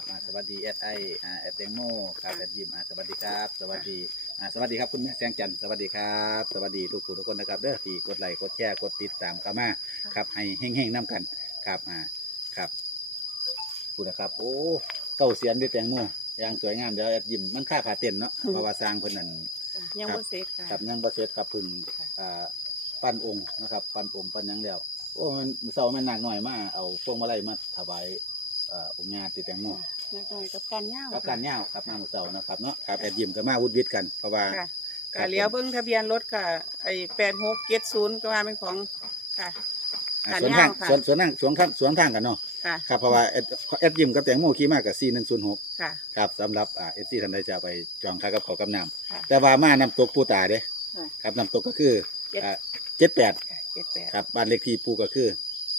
ครับอ่าสวัสดีเอสไออ่าเอสแตงโมครับเอสยิมอ่าสวัสดีครับ สวัสดีอ่าสวัสดีครับคุณแม่แสงจันทร์สวัสดีครับ สวัสดีทุกผู้ทุกคนนะครับเด้อที่กดไลค์กดแชร์กดติดตามกันมาครับให้เฮงๆน้กันครับอ่าครับพูดนะครับโอ้เก้าเสียนด้วยแตงโมอย่างสวยงามเดี๋ยวเอสยิมมันค่าผ่าเต็นเนาะเพราะว่าสร้างเพิ่นนั่น ยังครับบ่เสร็จค่ะ ครับยังประเสริฐครับเพึ่งค่ะ อ่าปั้นองค์นะครับ ปั้นองค์ปั้นหยังแล้วโอ้มันมื้อเช้าแม่นนางน้อยมาเอาพวงมาลัยมาถวาย เอ่อองค์ญาติแตงโมนักหน่อยกับการย่าวกับการย่าวครับมามื้อเช้านะครับเนาะครับแอดยิมก็มาวุดวิทย์กันเพราะว่า ค่ะครัก็บเลี้ยวเบิ่งทะเบียนรถค่ะ ไอ้แปดหกเจ็ดศูนย์ก็ว่าเป็นของค่ะ อ่าการสวนทางย่าวค่ะ สวนสวนทางสวนข้างสวนทางกันเนาะค่ะครับเพราะว่าแอดแอดยิมกับแตงโมขี่มากับ4106ค่ะครับสำหรับอ่า FC ท่านใดจะเอาไปจองค่ากับเขาวกับน้ค่ะำแต่ว่ามาน้ำตกปูตาเด้ค่ะ ครับน้ำตกก็คือเจ็ดอ่า78เจ็ดแปด ครับบ้านเลขที่ปูก็คือ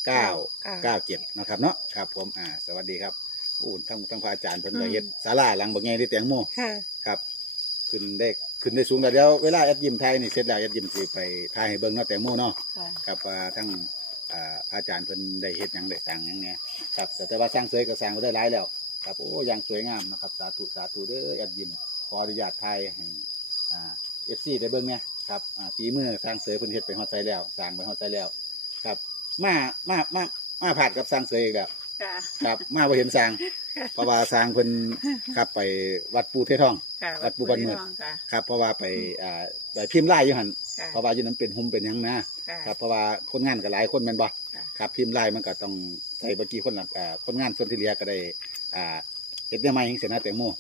เก้าเก้าเก้าเจ็ดนะครับเนาะครับ ผมอ่าสวัสดีครับอู้ทั้งทั้งพระอาจารย์เพิ่นก็เฮ็ดศาลาหลังบักใหญ่ที่แตงโมค่ะครับ ขึ้นได้ขึ้นได้สูงแล้วเดี๋ยวเวลาแอดยิมไทยนี่เสร็จแล้วแอดยิมสิไปทายให้เบิ่งเนาะแตงโมเนาะค่ะครับว่าทั้งอ่าพระอาจารย์เพิ่นได้เฮ็ดหยังได้สร้างหยังเนี่ยครับแต่ว่าสร้างสวยก็สร้างบ่ได้หลายแล้ว ครับโอ้ยังสวยงามนะครับ สาธุสาธุเด้อแอดยิมขออนุญาตทายให้อ่า FC ได้เบิ่งเนี่ยครับอ่าฝีมือสร้างเสยเพิ่นเฮ็ดไปฮอดใจแล้วสร้างไปฮอดใจแล้วครับ มามามามาผ่านกับสร้างเสยอีกแล้วค่ะครับ มาบ่เห็นสร้างเพราะว่าสร้างเพิ่นครับไปวัดปูเททอง ค่ะวัดปูบันเมือง ค่ะ ครับ เพราะว่าไปอ่าไปพิมพ์ลายอยู่หั่นค่ะเพราะว่าอยู่นั้นเป็นหุ่มเป็นหยังนะ ค่ะ ครับเพราะว่าคนงานก็หลายคนแม่นบ่ค่ะครับพิมพ์ลายมันก็ต้องใส่บ่กี่คนล่ะอ่าคนงานส่วนที่เหลือก็ได้อ่าเฮ็ดได้ใหม่จังซี่นะแตงโมค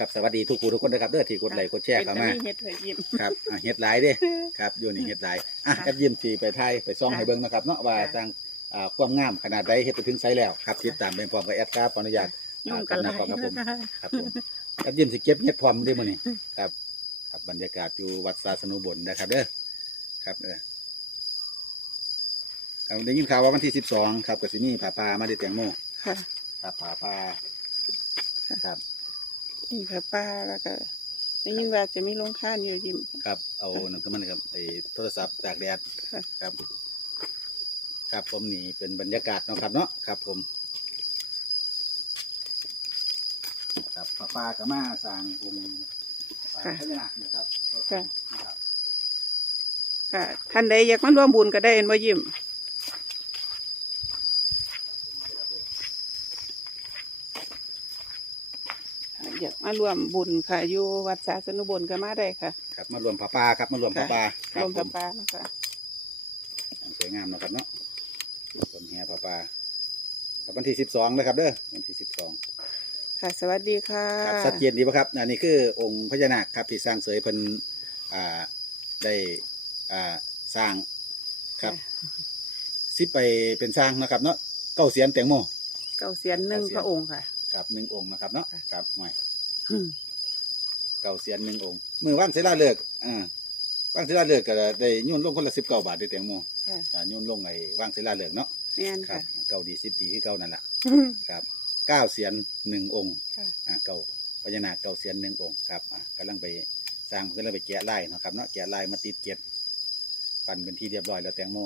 รับสวัสดีทุกผู้ทุกคนนะครับเด้อที่กดไลค์กดแชร์เข้ามาเป็นแต่เฮ็ดเผยยิ้มครับอะเฮ็ดหลายเด้ครับอยู่นี่เฮ็ดหลายอะค่ะแอดยิมสีไปไทยไปซ่องค่ะให้เบิ่งนะครับเนาะว่าค่ะสร้างอ่าความงามขนาดใดเฮ็ดไปถึงไซส์แล้วครับติดตามเป็นพร้อมกับแอดครับขออนุญาตยุ่งกันหลายครับผมครับผมแอดยิมสิเก็บเฮ็ดพร้อมได้มื้อนี้ครับ ครับบรรยากาศอยู่วัดศาสนุบลนะครับเด้อครับเออครับได้ยินข่าวว่าวันที่12ครับก็สิมีผาปลามาได้แตงโมค่ะครับผาปลาครับ นี่ค่ะป้าแล้วก็ได้ยินว่าจะมีโรงค่านอยู่ยิ้ม ครับ เอานั่นขึ้นมาเลยครับไอ้โทรศัพท์ตากแดดค่ะ ครับ ครับผมนี่เป็นบรรยากาศเนาะครับเนาะครับ ผม ครับป้าป้ากับมาสร้างองค์อ่าพญานาคนะครับ ค่ะนะครับค่ะท่านใดอยากมาร่วมบุญก็ได้เอ็นบ่ยิ้ม อยากมาร่วมบุญค่ะอยู่วัดศาสนุบลก็มาได้ค่ะ ครับ มารวมป้าป้าครับ มารวมป้าป้าครรับวมผกับมป้านะคะสวยงามเนาะครับเนาะผมแห่ป้าป้าครับวันที่สิบสองนะครับเด้อวันที่สิบสองค่ะ สวัสดีค่ะ ครับชัดเจนดีป่ะครับอันนี้คือองค์พญานาคครับที่สร้างเสยเพิ่นอ่าได้อ่าสร้างครับสิไปเป็นสร้างนะครับเนาะเก้าเสียนแตงโม เก้าเสียนหนึ่งเก้าเสียนพระองค์ค่ะ ครับหนึ่งองค์นะครับเนาะค่ะ ครับหน่อยอืม เก้าเสียนหนึ่งองค์มือว่านเสยลาเลิกอ่าว่างเสยลาเลิกก็ได้โยนลงคนละสิบเก้าบาทได้แตงโมค่ะอ่าโยนลงไอ้ว่างเสยลาเลิกเนาะแม่นครัค่ะ บเก้าดีสิบดีที่เก้านั่นแหละครับเก้าเสียนหนึ่งองค์ค่ะ อ่าเก้าพญานาคเก้าเสียนหนึ่งองค์ครับอ่ากำลังไปสร้างเพื่อไปแกะลายเนาะครับเนาะแกะลายมาติดเกล็ดปั่นเป็นที่เรียบร้อยแล้วแตงโม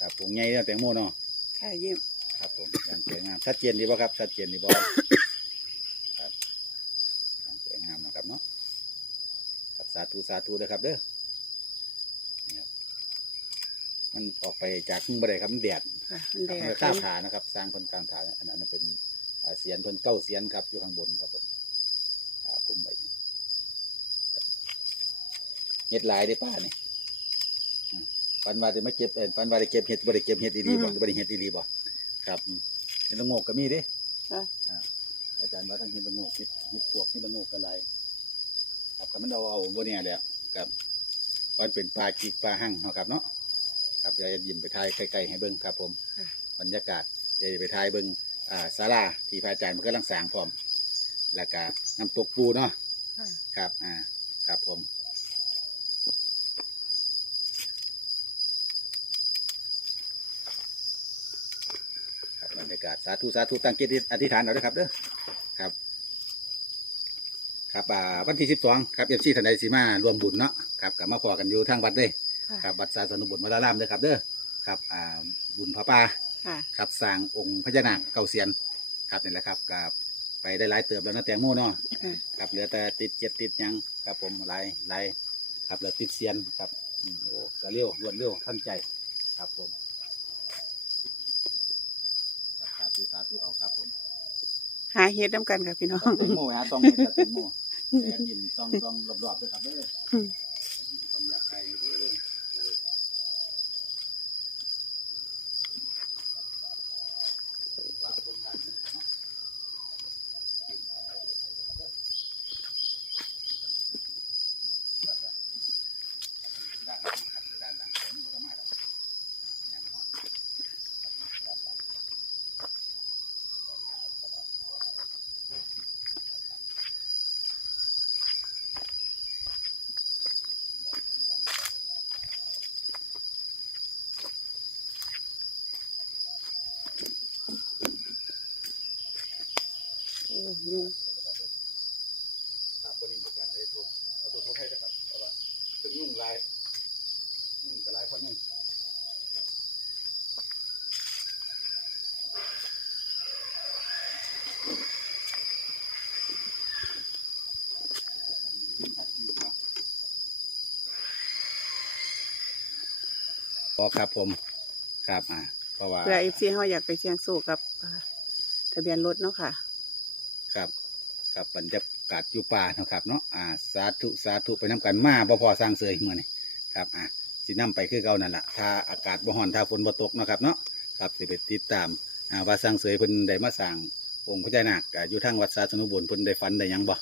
ครับผงใหญ่แล้วแตงโมเนาะ ค่ะยิ้มครับผมอย่างสวยงามชัดเจนดีป่ะครับ ชัดเจนดีป่ะครับอย่างสวยงามนะครับเนาะครับ สาธุสาธุเลยครับเด้อนี่ครับมันออกไปจากมึงบ่ได้ครับมันแดดค่ะมันแดครับมันดข้ามผานะครับ สร้างเพิ่นกลางผาอันนั้นเป็นอ่าเสียนเพิ่นเก้าเสียนครับอยู่ข้างบนครับผมผาคุ้มไปครับเฮ็ดหลายได้ป้านี่อืมฟันว่าจะไม่เก็บเอ็นฟันว่าได้เก็บเห็ดบ่ได้เก็บเห็ดอีรีบ่บ่ได้เห็ดอีรีบ่ครับอืมเห็ดละโงกก็มีเด้ค่ะอ่าอาจารย์ว่าทั้งเห็ดละโงกเห็ดเห็ดปวกเห็ดละโงกก็หลาย ครับก็มันเอาเอาบ่เนี่ยแหละครับมันเป็นปลาจิกปลาหั่งเนาะครับเนาะครับเดี๋ยวจะยิ้มไปถ่ายใกล้ๆให้เบิ่งครับผมค่ะบรรยากาศเดี๋ยวจะไปถ่ายเบิ่งอ่าศาลาที่พระอาจารย์มันกำลังสร้างพร้อม แล้วก็น้ำตกปูเนาะค่ะครับอ่าครับผมครับบรรยากาศสาธุสาธุตั้งจิตอธิษฐานเอาด้วยครับเด้อ ครับครับอ่าวันที่สิบสองครับเอฟซีทันใดสีมารวมบุญเนาะครับกลับมาพอกันอยู่ทางวัดเลยค่ะ ครับวัดสาสนุบุญมาลารามเด้อครับเด้อครับอ่าบุญพระป่าค่ะ ครับสร้างองค์พญานาคเก่าเสียนครับนี่แหละครับกับไปได้หลายเติบแล้วนะแตงโมเนาะ ค่ะ ครับเหลือแต่ติดเจ็ดติดหยังครับผมหลายหลายครับแล้วติดเซียนครับอืมโอ้ก็เร็วรวดเร็วทันใจครับผมสาธุสาธุเอาครับผมหาเฮ็ดน้ำกันค่ะพี่น้องแตงโมไปหาซองเห็ดกับแตงโม แต่ยิ้มซองซองรอบๆด้วยครับเด้อ อืม ผมอยากไปเด้อว่าคนดันเนาะ ด้านหลังครับด้านหลังผมก็มาแล้วยังไม่ฮอดด้านหลัง โอ้ยุง ครับวันนี้มีการได้ทุกเอาตัวทุกให้นะครับเพราะว่าซึ่งยุ่งหลายยุ่งกับหลายคนยุ่ง พอครับผมครับอ่าเพราะว่าเพื่อ FC เฮาอยากไปเสี่ยงโชคกับอ่าทะเบียนรถเนาะค่ะ ครับ ครับบรรยากาศอยู่ป่าเนาะครับเนาะอ่าสาธุสาธุไปน้กันมาบ่พอสร้างเสยเมื่อนี่ครับอ่าสินํไปคือเก่านั่นแหละถ้าอากาศบ่ฮ้อนถ้าฝนบ่ตกเนาะครับเนาะครับสิไปติดตามอ่าว่าสร้างเสยเพิ่นได้มาสร้างองค์พญานาคอ่าอยู่ทางวัดสาสนุบุญเพิ่นได้ฝันได้หยังบ่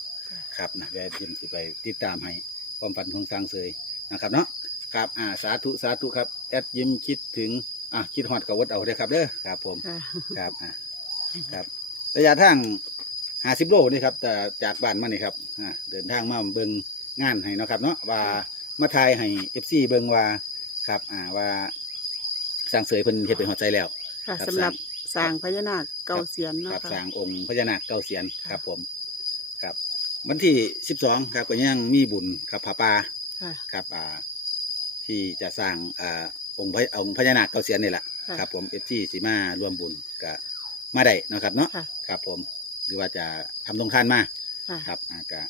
ครับนะเดี๋ยวยิมสิไปติดตามให้ความฝันของสร้างเสยนะครับเนาะครับอ่าสาธุสาธุครับ แอดยิ้มคิดถึงอ่าคิดฮอดกับวัดเอาเด้อครับเด้อครับ ผมค่ะครับอะครับระยะทางห้าสิบโลนี่ครับแต่จากบ้านมานี่ครับอ่าเดินทางมาเบิงงานให้เนาะครับ เนาะว่ามาทายให้เอฟซีเบิงว่าครับอ่าว่าสร้างเสยเพิ่นเฮ็ดเป็นหัวใจแล้ว ค่ะครับ สำหรับสร้างพญานาคเก่าเสียนคเนาะรับสค่ะร้างองค์พญานาคเก้าเสียนครับ ผม ครับ วันที่สิบสองครับก็ยังมีบุญครับผาป่า ค่ะ ครับอ่าที่จะสร้างอ่า องค์พระองค์พญานาคเก้าเสียนนี่แหละค่ะครับ ผมเอฟซีสีมารวมบุญกับมาได้เนาะครับเนาะค่ะ ครับ ผมหรือว่าจะทำตรงทานมาค่ะครับอ่าก็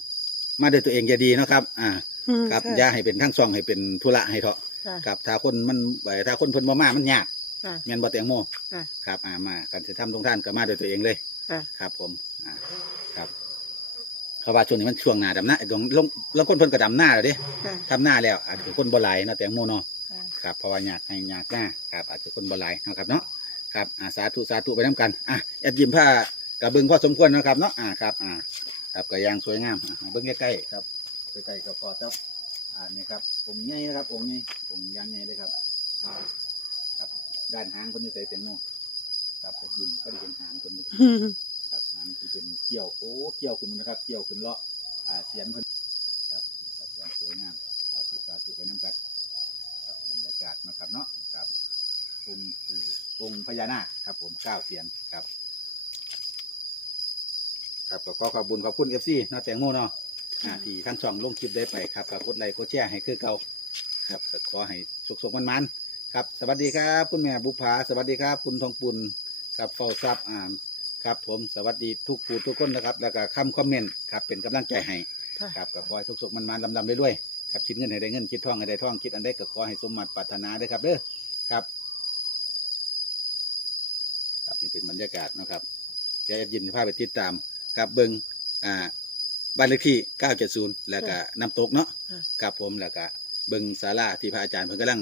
มาด้วยตัวเองจะดีเนาะครับ อ่า อืมครับค่ะ อย่าให้เป็นทั้งซองให้เป็นธุระให้เถาะค่ะ ครับถ้าคนมันไปถ้าคนเพิ่นบ่มามันยากค่ะแม่นบ่แตงโมค่ะครับอ่ามากันจะทำตรงทานก็มาด้วยตัวเองเลยค่ะ ครับ ผมอ่าครับเขาว่าช่วงนี้มันช่วงหน้าดำหน้าลงลงลงคนเพิ่นก็ดำหน้าแล้วเด้ค่ะ ทำหน้าแล้วอาจจะคนบ่หลายเนาะแตงโมเนาะ ครับเพราะว่าอยากให้อยากหน้าครับอาจจะคนบหลายเนาะครับเนาะครับอ่าสาธุสาธุไปน้ำกันอะแอดยิมผ้ากระเบื้องพอสมควรเนาะครับเนาะอ่าครับอ่าครับก็ยางสวยงามอ่าเบื้องใกล้ๆครับใกล้ๆก็พอครับอ่านี่ครับองค์ใหญ่นะครับองค์ใหญ่องค์ยางใหญ่เลยครับครับ ด้านหางคนนี้ใส่เต็มโมครับแอดยิมก็ได้เห็นหางคนนี้ครับหางที่เป็นเกี่ยวโอ้เกี่ยวขึ้นมานะครับเกี่ยวขึ้นเลาะอ่าเสียนเพิ่นครับครับอย่างสวยงามสาธุสาธุไปน้ำกัน กาศนะครับเนาะครับองค์ปู่องค์พญานาคครับ ผมเก้าเสียนครับ ครับก็ขอขอบคุญขอบคุณเอฟซีนาะแตงโมเนาะอ่าที่ทั้งสองลงคลิปได้ไปครับกับกดไลค์กดแชร์ให้คือเก่าครับก็ขอให้สุขๆมันๆครับ สวัสดีครับ คุณแม่บุภาสวัสดีครับ คุณทองปุณครับเฝ้าทรัพย์อ่านครับ ผมสวัสดีทุกผู้ทุกคนนะครับ แล้วก็คำคอมเมนต์ครับเป็นกำลังใจให้ค่ะ ครับก็ขอให้สุขๆมันๆลำๆเรื่อยๆ ครับคิดเงินให้ได้เงินคิดทองให้ได้ทองคิดอันใดก็ขอให้สมมาตรปรารถนาเด้อครับเด้อครับ ครับนี่เป็นบรรยากาศเนาะครับเดี๋ยวจะยินภาพไปติดตามครับเบิงอ่าบ้านเลขที่ 970 แล้วก็น้ำตกเนาะค่ะครับผมแล้วก็เบิงศาลาที่พระอาจารย์เพิ่นกำลัง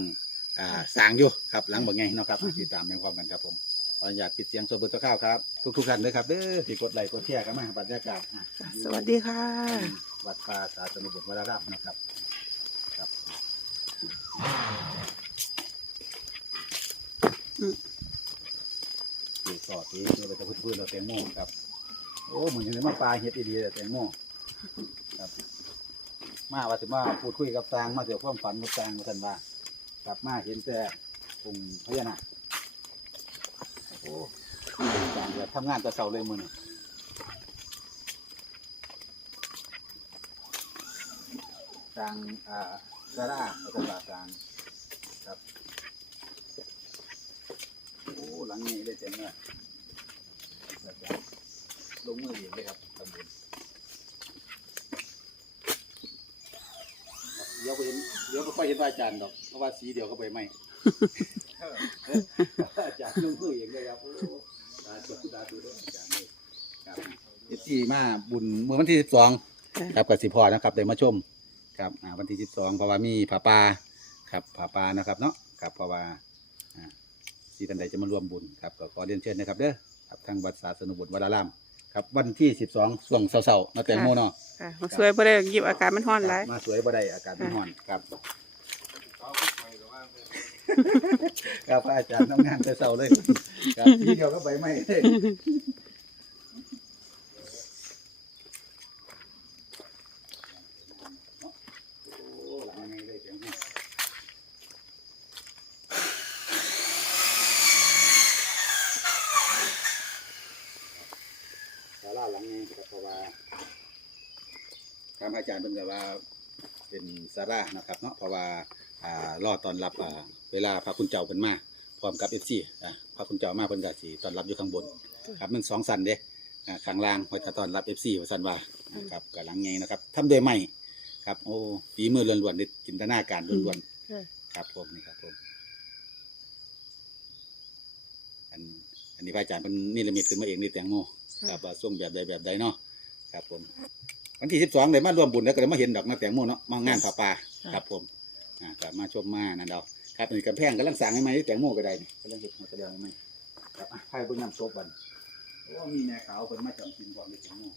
อ่าสร้างอยู่ครับหลังบ่ไงเนาะครับติดตามไปพร้อมกันครับผมขออนุญาตปิดเสียงโซเบอร์ตัวข้าวครับ ทุกๆท่านเลยครับเด้อที่กดไลค์กดแชร์กันมาบรรยากาศอะสวัสดีค่ะ วัดป่าสาธารณบุตรวรารามนะครับครับอื มที่สอดที่นี่เราจะพูดพูดเราแตงโมครับ โอ้เหมือนจะมาปลาเฮ็ดอีดีเลยแตงโมครับ มาว่าจะมาพูดคุยกับตางมาเสียความฝันกับตางมาทันว่ากลับมาเห็นแต่ปุ่งพญานาคโอ้ตางจะทำงานแต่เสาเลยมือนี่ตางอ่า ซาร่าเอาทันว่าตางครับ โอ้หลังนี้ได้เต็มเลยลงมือเองเลยครับทำบุญเดี๋ยวไปเห็นเดี๋ยวไม่ค่อยเห็นว่าอาจารย์ดอก เพราะว่าสีเดียวก็ไปไหม อาจารย์ลงมือเองเลยครับโอ้สาธุสาธุด้วยอาจารย์เลยครับ เอฟซีมาบุญเมื่อวันที่สิบสองครับกับสิพอนะครับได้มาชม ครับอ่าวันที่สิบสองเพราะว่ามีผาปาครับผาปานะครับเนาะครับเพราะว่าอ่าที่ท่านใดจะมาร่วมบุญครับก็ขอเรียนเชิญนะครับเด้อครับทางวัดศาสนบุตรวัดอารามครับวันที่สิบสองช่วงเช้าๆมาแต่งโมเนาะ ค่ะมาสวยบ่ได้หยิบอากาศมันร้อนหลาย มาสวยบ่ได้อากาศไม่ร้อนครับครับพระอาจารย์ทำงานแต่เช้าเลย ครับทีเดียวก็ไปไม่ได้โอ้หลังนี้เลยเสียงนี่ศาลาหลังนี้ก็เพราะว่า ทางอาจารย์เป็นกับว่าเป็นศาลานะครับเนาะเพราะว่าอ่ารอตอนรับอ่าเวลาพระคุณเจ้าเป็นมาพร้อมกับเอฟซีอะพระคุณเจ้ามาเพิ่นก็สิตอนรับอยู่ข้างบน ครับมันสองสันเด้อ่าข้างล่างคอยตอนรับเอฟซีว่าสันว่าครับกับหลังไงนะครับทำด้วยไม้ครับ โอ้ฝีมือล้วนๆเด็ดจินตนาการล้วนค่ะๆครับผมนี่ครับผมอันอันนี้พระอาจารย์เป็นนิรมิตขึ้นมาเองนี่แตงโมครับว่าส่งแบบใดแบบใดเนาะครับผม วันที่สิบสองเลยมารวมบุญแล้วก็เลยมาเห็นดอกนาแตงโมเนาะมางานผ้าป่าครับผมอ่าก็มาชมมานั่นดอกครับนี่กำแพงกำลังสั่งให้ไหมแตงโมก็ได้นี่กำลังเห็ดหัวกระเดียวให้ไหมครับอะใครเบิ่งน้ำซบบันโอ้มีแม่ขาวเป็นมาจำกินก่อนเลยจังโม่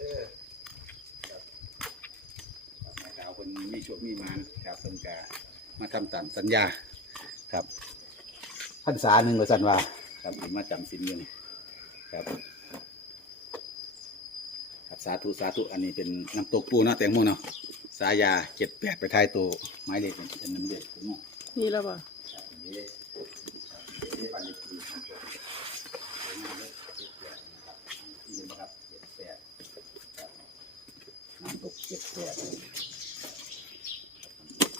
แม่ขาวคนมีโชคมีมานครับเป็นกามาทำตามสัญญาครับพรรษาหนึ่งเลยสันว่าครับมาจำสินอยู่นี่ครับครับสาธุสาธุอันนี้เป็นน้ำตกปูเนาะแตงโมเนาะสายาเจ็ดแปดไปทายตัวไม้เล็กเป็นน้ำเด็ดผมเนาะ นี่แล้วบ่ครับอันนี้ครับอันนี้ปันเล็กที่น้ำตกเป็นน้ำเล็กเจ็ดแปดนะครับที่เห็นไหมครับเจ็ดแปดครับน้ำตกเจ็ดแปด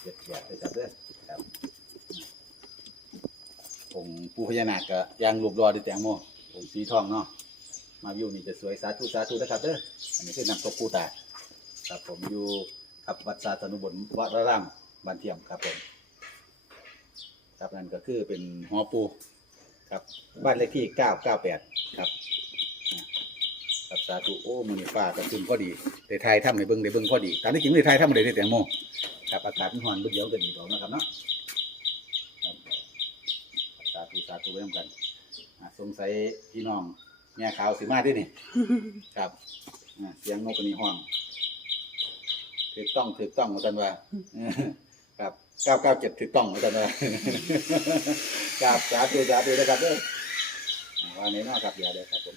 เจ็ดแปดไปจับเด้อครับองค์ปูพญานาคก็ยางรูปรอด้วยแตงโมองค์สีทองเนาะมาวิวนี่จะสวยสาธุสาธุนะครับเด้ออันนี้คือนำตกปูตาครับผมอยู่ครับวัดสาธนุบลวัดระร่างบ้านเทียมครับผมครับนั่นก็คือเป็นหอปูครับบ้านเลขที่เก้าเก้าแปดครับอ่าครับสาธุโอ้มือนี่ฟ้ากับซึมพอดีได้ทายถ้ำในเบิ้งได้เบิ้งพอดีตามที่จริงได้ทายถ้ำเลยได้แตงโม ครับอากาศมันร้อนเบิ้งเดียวกันดีกว่านะครับเนาะครับสาธุสาธุไว้นำกันอ่าสงสัยพี่น้องแง่ขาวสิมาด้วยนี่ ครับอ่าเสียงนกกระนี่ห้องถูกต้องถูกต้องเหมือนกันว่าเออครับเก้าเก้าเจ็ดถูกต้องเหมือนกันว่า ครับสาธุสาธุนะครับเด้ออ่าว่าในนอกครับเดี๋ยวเดี๋ยวครับผม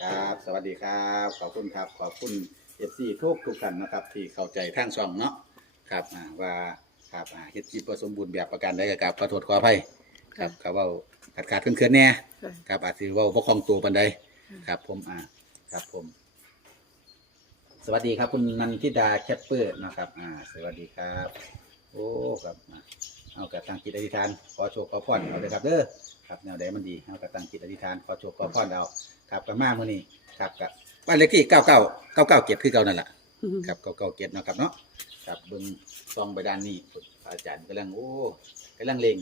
ครับ สวัสดีครับ ขอบคุณครับ ขอบคุณ เอฟซีทุกทุกท่านนะครับ ที่เข้าใจทางช่องเนาะครับอ่าว่าครับอ่าเฮ็ดจีบสมบูรณ์แบบประกันได้กับขอโทษขออภัยครับเขาเว่าขาดขาดเคลื่อนเคลื่อนๆแน่ค่ะ ครับอาจจะเว่าพกคล่องตัวปันใดครับ ผมอ่าครับผม สวัสดีครับ คุณนันทิดาแคปเปอร์นะครับ อ่า สวัสดีครับ โอ้ครับอ่าเอากับตั้งจิตอธิษฐานขอโชคขอพรเอาเลยครับเด้อครับแนวใดมันดีเอากับตั้งจิตอธิษฐานขอโชคขอพรเอาครับกันมาเมื่อนี้ครับกับ บ้านเลขที่เก้าเก้าเก้าเก้าเจ็ดคือเก่านั่นแหละครับเก่าๆเก็ดเนาะครับเนาะครับเบิ่งซองไปด้านนี้อาจารย์กำลังโอ้กำลังเล็ง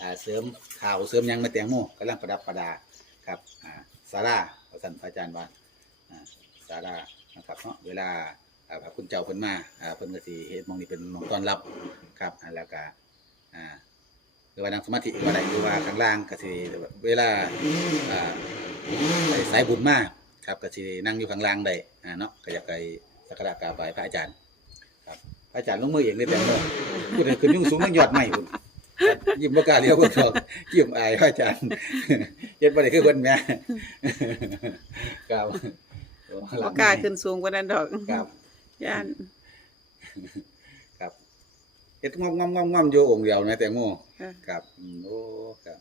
อ่าเสริมข่าวเสริมหยังมาแตงโมกำลังประดับประดาครับอ่าศาลาพระสันพระอาจารย์ว่าอ่าศาลานะครับเนาะเวลาอ่าพระคุณเจ้าเพิ่นมาอ่าเพิ่นก็สิเฮ็ดหมองนี้เป็นหมองต้อนรับครับอ่าแล้วก็อ่าหรือว่านั่งสมาธิหรือว่าอะไรหรือว่าข้างล่างก็สิเวลาอ่าไปสายบุญมา ครับก็สินั่งอยู่ข้างล่างได้อ่าเนาะก็อยากไปสักการะกราบไหว้พระอาจารย์ ครับพระอาจารย์ลงมือเองเลยแต่เมื่อพูดถึงขึ้นยุ่งสูงนั่งยอดใหม่คุณครับยิ้มบกล้าเดียวก็ชอบยิ้มอายพระอาจารย์เย็ดบ่ได้คือเพิ่นแม่ครับบ่กล้าขึ้นสูงกว่านั้นดอกครับย่านครับเฮ็ดงอมงอมงอมงอมอยู่องค์เดียวนะแตงโมค่ะครับอืมโอ้ครับ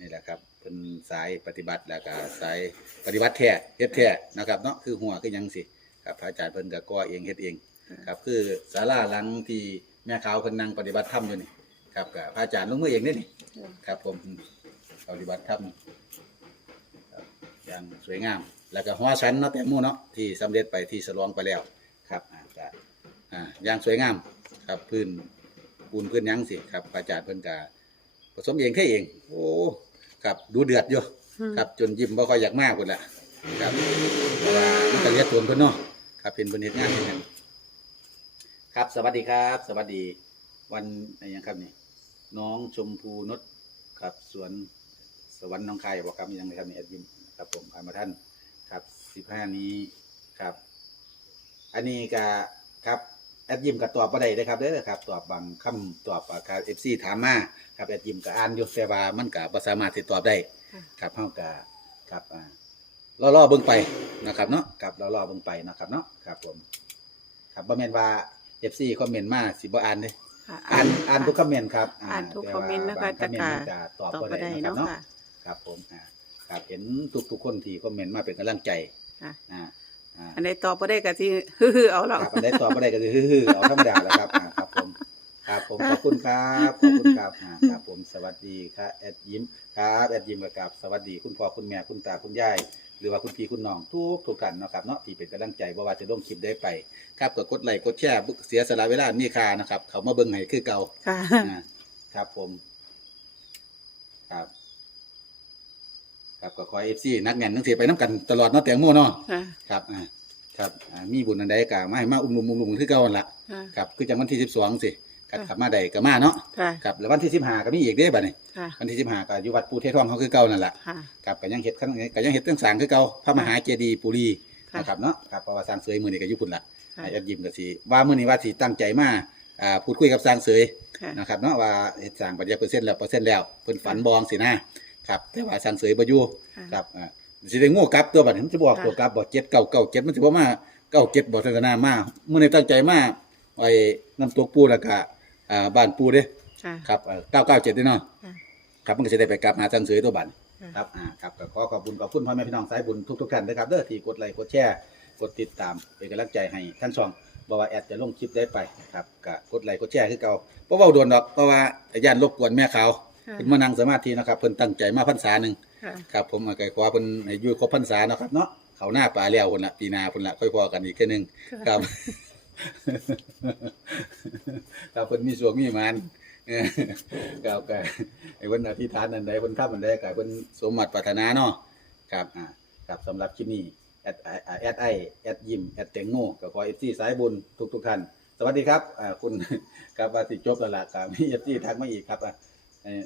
นี่แหละครับผ เป็นสายปฏิบัติแล้วก็สายปฏิบัติแท้เฮ็ดแท้นะครับเนาะคือหัวคือหยังสิครับพระอาจารย์เพิ่นก็ก่อเองเฮ็ดเองครับคือศาลาหลังที่แม่ขาวเพิ่นนั่งปฏิบัติธรรมอยู่นี่ครับก็พระอาจารย์ลงมือเองเด้นี่ครับ ผมปฏิบัติธรรมครับอย่างสวยงาม แล้วก็หัวชั้นเนาะแตงโมเนาะที่สำเร็จไปที่สลองไปแล้วครับอ่าก็อ่าอย่างสวยงามครับพื้นปูนพื้นหยังสิครับพระอาจารย์เพิ่นก็ผสมเองแค่เอง โอ้ ครับดูเดือดอยู่ครับจนยิ้มบ่ค่อยอยากมากพุ่นละครับเพราะว่ามันก็เรียตัวเพิ่นเนาะครับเป็นเพิ่นเฮ็ดงานเฮ็ดหยังครับสวัสดีครับ สวัสดีวันอะไรยังครับนี่น้องชมพูนดครับสวนสวรรค์น้องคายบอกครับยังไงครับนี่แอดยิมครับผมอามาท่านครับสิบห้านี้ครับ อันนี้ก็ครับ แอดยิมก็ตอบบ่ได้เด้อครับเด้อครับ ตอบบางคำตอบอาการเอฟซีถามมาครับแอดยิมก็อ่านอยู่แต่ว่ามันก็บ่สามารถที่ตอบได้ครับเฮาก็ครับอ่ารอรอๆเบิ่งไปนะครับเนาะครับรอรอๆเบิ่งไปนะครับเนาะครับผม ครับบ่แม่นว่า FC คอมเมนต์มาสิบ่อ่านเด้ค่ะอ่านอ่านทุกคอมเมนต์ครับอ่านทุกแต่คอมเมนต์นะคะบางคอมเมนต์มันจะตอบตอบบ่บ่ได้ได้นะครับเนาะเนาะค่ะครับผมอ่าครับเห็นทุกๆคนที่คอมเมนต์มาเป็นกำลังใจค่ะอ่า อ่าอันใดตอบบ่ได้ก็สิฮือๆเอาแล้วครับอันใดตอบบ่ได้ก็คือฮือๆเอาธรรมดาแหล้วครับอ่าครับผมครับผมขอบคุณครับขอบคุณครับอ่าครับผมสวัสดีครับแอดยิ้มครับแอดยิ้มกับสวัสดีคุณพ่อคุณแม่คุณตาคุณยายหรือว่าคุณพี่คุณน้องทุกทุกท่านเนาะครับเนาะที่เป็นกำลังใจบ่ว่าจะลงคลิปได้ไปครับก็กดไลค์กดแชร์เสียสละเวลามีค่านะครับ เขามาเบิ่งให้คือเก่าค่ะ อ่าครับผมครับ ครับก็ขอเอฟซีนักแน่นทั้งสี่ไปน้ำกันตลอดเนาะแตงโมเนาะค่ะ ครับอ่าครับอ่ามีบุญอันใดกะมาให้มาอุ้มลุมอุ้มลุมคือเก่าหั่นละค่ะ ครับคือจังวันที่สิบสองสิครับค่ะ ขับมาใดก็มาเนาะค่ะ ครับแล้ววันที่สิบห้าก็มีอีกเด้บัดนี้ค่ะ วันที่สิบห้าก็อยู่วัดปูเทศทองเขาคือเก่านั่นแหละค่ะ ครับก็ยังเฮ็ดขั้นก็ยังเฮ็ดตั้งสร้างคือเก่าพระมหาเจดีย์ปุรีค่ะ นะครับเนาะครับเพราะว่าสร้างเสยมือนี่ก็อยู่พุ่นละ ค่ะให้ยอดยิ้มก็สิว่ามื้อนี้ว่าสิตั้งใจมาอ่าพูดคุยกับสร้างเสยค่ะ นะครับเนาะว่าเฮ็ดสร้างปัญญาเปอร์เซ็นต์แล้วเปอร์เซ็นต์แล้วเพิ่นฝันบองสินะ ครับแต่ว่าสร้างเสยบ่อยู่ค่ะ ครับอ่าสิได้งูกลับตัวบัดนี้มันสิบอกค่ะ ตัวกลับบ่7 9 9 7มันสิบ่มา9 7บ่ทันนามามื้อนี้ตั้งใจมาไอ้น้ำตกปูแล้วก็อ่าบ้านปูเด้ค่ะ ครับเอ่อ997เด้เนาะ ค่ะ ครับมันก็สิได้ไปกลับหาสร้างเสยตัวบัดค่ะครับอ่าครับก็ขอขอบคุณขอบคุณพ่อแม่พี่น้องสายบุญทุกๆท่านนะครับเด้อที่กดไลค์กดแชร์กดติดตามเป็นกำลังใจให้ท่านช่องบ่ว่าแอดจะลงคลิปได้ไปครับก็กดไลค์กดแชร์คือเก่าบ่เว้าโดนดอกเพราะว่าย่านรบกวนแม่เขาว ค่ะเพิ่นมานั่งสมาธินะครับเพิ่นตั้งใจมาพรรษาหนึงค่ะครับ ผมก็ขอเพิ่นให้อยู่ครบพรรษาเนาะครับเนาะเขาหน้าป่าแล้วพุ่นละปีหน้าพุ่นละค่อยพอกันอีกแค่อนึงครับ ครับเพิ่นมีสวงมีหมันเออครับก็ไอ้เพิ่นอธิษฐานอันใดเพิ่นทำอันใดก็ให้เพิ่นสมหมัดปรารถนาเนาะครับอ่าครับสำหรับคลิปนี้แอดไอแอดไอแอดยิมแอดเต็งโง่ก็ขอ FC สายบุญทุกๆท่าน สวัสดีครับอ่าคุณ ครับว่าสิจบแล้วล่ะครับมี FC ทักมาอีกครับอะ เอ่อ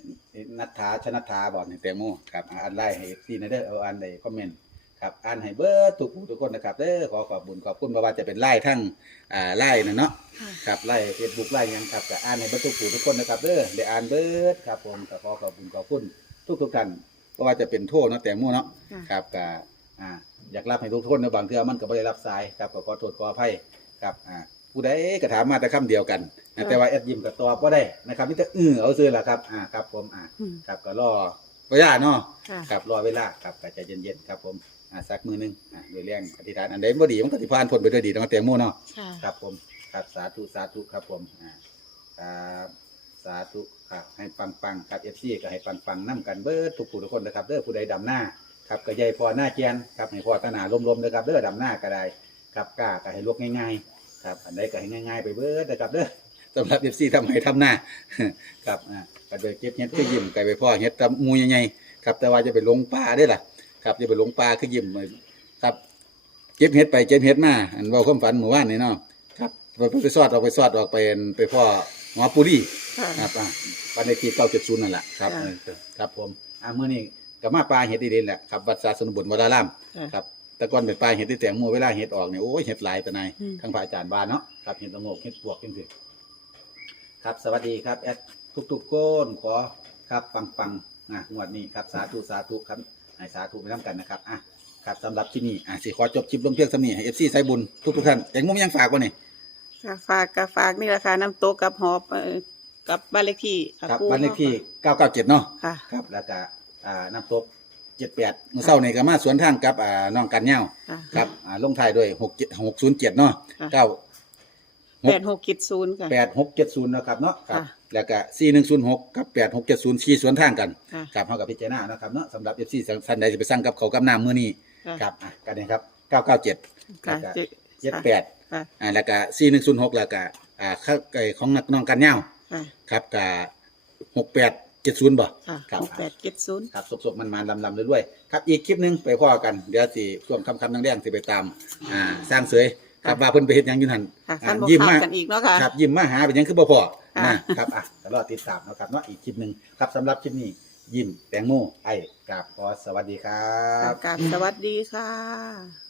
นัทธาชนัทธาบอกนี่แตงโมครับอ่าอ่านไลน์ให้ FC นะเด้อเอาอ่านในคอมเมนต์ครับอ่านให้เบิดทุกผู้ทุกคนนะครับเด้อขอขอบบุญขอบคุณบ่ว่าจะเป็นไลน์ทั้งอ่าไลน์น่ะเนาะค่ะครับไล่เฟซบุ๊กไล่หยังครับก็อ่านให้เบิดทุกผู้ทุกคนนะครับเด้อได้อ่านเบิดครับผมก็ขอขอบคุณขอบคุณทุกทุกๆท่านเพราะว่าจะเป็นโทษเนาะแตงโมเนาะค่ะครับก็อ่าอยากรับให้ทุกคนในบางเทื่อมันก็บ่ได้รับสายครับก็ขอโทษขออภัยครับอ่า ผู้ใดก็ถามมาแต่คำเดียวกันนะแต่ว่าแอดยิมก็ตอบบ่ได้นะครับมีแต่อื้อเอาซื่อล่ะครับอ่าครับผมอ่าอืม ครับก็รอเวลาเนาะค่ะ ครับรอเวลาครับก็ใจเย็นๆครับผมอ่าสักมือหนึงอ่าโดยเรื่องอธิษฐานอันใดบ่ดีมันก็สิผ่านพ้นไปด้วยดีเนาะแตงโมเนาะ ค่ะ ครับผมครับสาธุสาธุครับผมอ่าครับสาธุครับให้ปังปังๆครับเอฟซีก็ให้ปังปังๆน้ำกันเบิดทุกผู้ทุกคนนะครับเด้อผู้ใดดำหน้าครับก็ใหญ่พอหน้าเจียนครับให้พอตาหนาลมๆนะครับเด้อดำหน้าก็ได้ครับกล้าก็ให้ลวกง่ายๆ ครับ อันใดก็ให้ง่าย ๆ ไปเบิดนะครับเด้อสำหรับเอฟซีทำให้ทำหน้า ครับอ่าก็โดยเก็บเห็ดคือยิ้มไก่ไปพ่อเห็ดตำมูใหญ่ๆครับ แต่ว่าจะไปลงป่าได้อล่ะ ครับจะไปลงป่าคือยิ้มครับ เก็บเห็ดไปเก็บเห็ดมาอันเว่าความฝันหมู่บ้านนี่เนาะครับไปไปสอดออกไปสอดออกไปอันไปพ่อหมอปุรีค่ะครับอ่าปันในทีเก้าเจ็ดศูนย์นั่นแหละครับค่ะเออครับผมอ่าเมื่อนี้ก็มาปลาเห็ดดีเด่นแหละครับวัดศาสนบุญวรารามค่ะครับ แต่ก่อนเป็นปลาเห็ดที่แตงโมเวลาเห็ดออกเนี่ยโอ้ยเห็ดหลายแต่นายอืม ทั้งพระอาจารย์บานเนาะครับเห็ดละโงกเห็ดปวกจังสิครับสวัสดีครับแอดทุกๆคนขอครับปังปังๆนะงวดนี้ครับสาธุสาธุครับให้สาธุไปน้ำกันนะครับอะครับสำหรับที่นี่อะสิขอจบคลิปลงเพียงสำนีให้เอฟซีสายบุญทุกทุกๆท่านแตงโมมีหยังฝากบ่นี่ค่ะฝากกับฝากนี่แหละค่ะน้ำโตกกับหอบเอ่อกับบ้านเลขที่ค่ะครับปู่บ้านเลขที่ 997 เนาะ ค่ะ ครับ แล้วก็อ่าน้ำตก เจ็ดแปดเมื่อเช้านี่ก็มาสวนทางกับอ่าน้องกันเหย้าค่ะ ครับอ่าลงท้ายด้วยหกเจ็ดหกศูนย์เจ็ดเนาะค่ะ เก้าแปดหกกิดศูนย์ค่ะ แปดหกเจ็ดศูนย์นะครับเนาะครับค่ะแล้วก็สี่หนึ่งศูนย์หกกับแปดหกเจ็ดศูนย์ชี้สวนทางกันค่ะครับเท่ากับพิจารณานะครับเนาะสำหรับเอฟซีสันใดจะไปสร้างกับเขาวกับน้ำมือนี้ค่ะ ครับอะกันนี่ครับเก้าเก้าเจ็ดค่ะเจ็ดเจ็ดแปดค่ะอ่าแล้วก็สี่หนึ่งศูนย์หกแล้วก็อ่าข้าไก่ของนักน้องกันเหย้าค่ะ ครับกับหกแปด เจ็ดศูนย์บ่ค่ะครับหกแปดเจ็ดศูนย์ครับสบๆมันมันลำลำๆเรื่อยๆครับอีกคลิปหนึงไปพ่อกันเดี๋ยวสิช่วงคำคำๆแดงๆสิไปตามอ่าสร้างเสยครับว่าเพิ่นไปเฮ็ดหยังอยู่นั่นค่ะอ่าท่านบอกยิ้มข่าวมากกันอีกเนาะค่ะ ครับยิ้มมาหาเป็นหยังคือบ่พอค่ะ นะครับอะก็รอติดตามนะครับเนาะอีกคลิปหนึงครับสำหรับคลิปนี้ยิ้มแตงโมไอ้กราบขอสวัสดีครับ กราบสวัสดีค่ะ